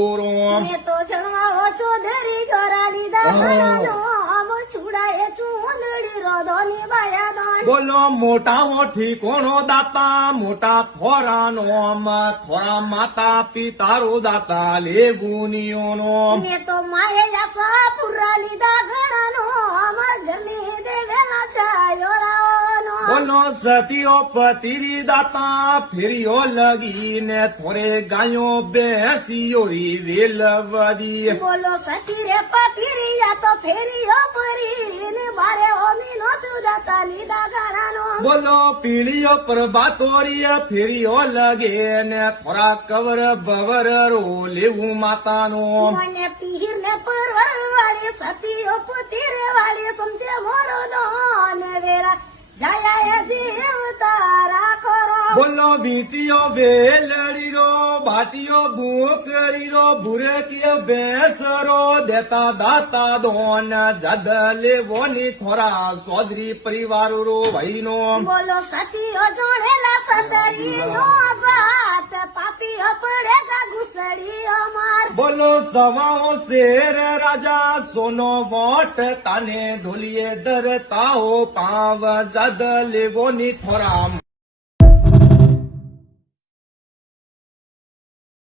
મેં તો જણવાવો ચૌધરી જોરા લીધા ઘણાનો આમ છુડાએ ચૂંદડી રોધોની બાયાદાન. બોલો મોટા મોઠી કોણો દાતા મોટા થોરાનો થોરા માતા પિતારો દાતા લેગુનીઓનો મેં તો માએ યાસા પુરા લીધા ઘણાનો આમ જમી દેવેલા ચાયોરાનો. બોલો સતીઓ પતિરી દાતા ફેરીઓ લગીને થોરે ગાયો બેસીઓ વેલવદી. બોલો સતી રે પતિરિયા તો ફેરીઓ પરી ને બારે ઓમી નો દાતા લીધા ઘણાનો. બોલો પીળીઓ પ્રભાતોરીય ફેરીઓ લગે ને થોરા કવર બવર રો લેવું માતાનો. મને પીર ને પરવર વાળી સતીઓ પુતીર વાળી સમજે મોરો નો ને વેરા જાયા જીવ તારા ખરો. બોલો બીટીઓ બેલડીરો બાટીઓ ભૂકરીરો ભૂરેકીઓ બેસરો દેતા દાતા દોન જદ લેવોની થોરા સોદરી પરિવારો રો ભાઈનો. બોલો સતીઓ જોડેલા સતરી નો વાત પાપીઓ પડેગા ઘુસડી અમાર. બોલો સવાઓ શેર રાજા સોનો વોટ તાને ઢોલીએ ધરતાઓ પાવ જદ લેવોની થોરા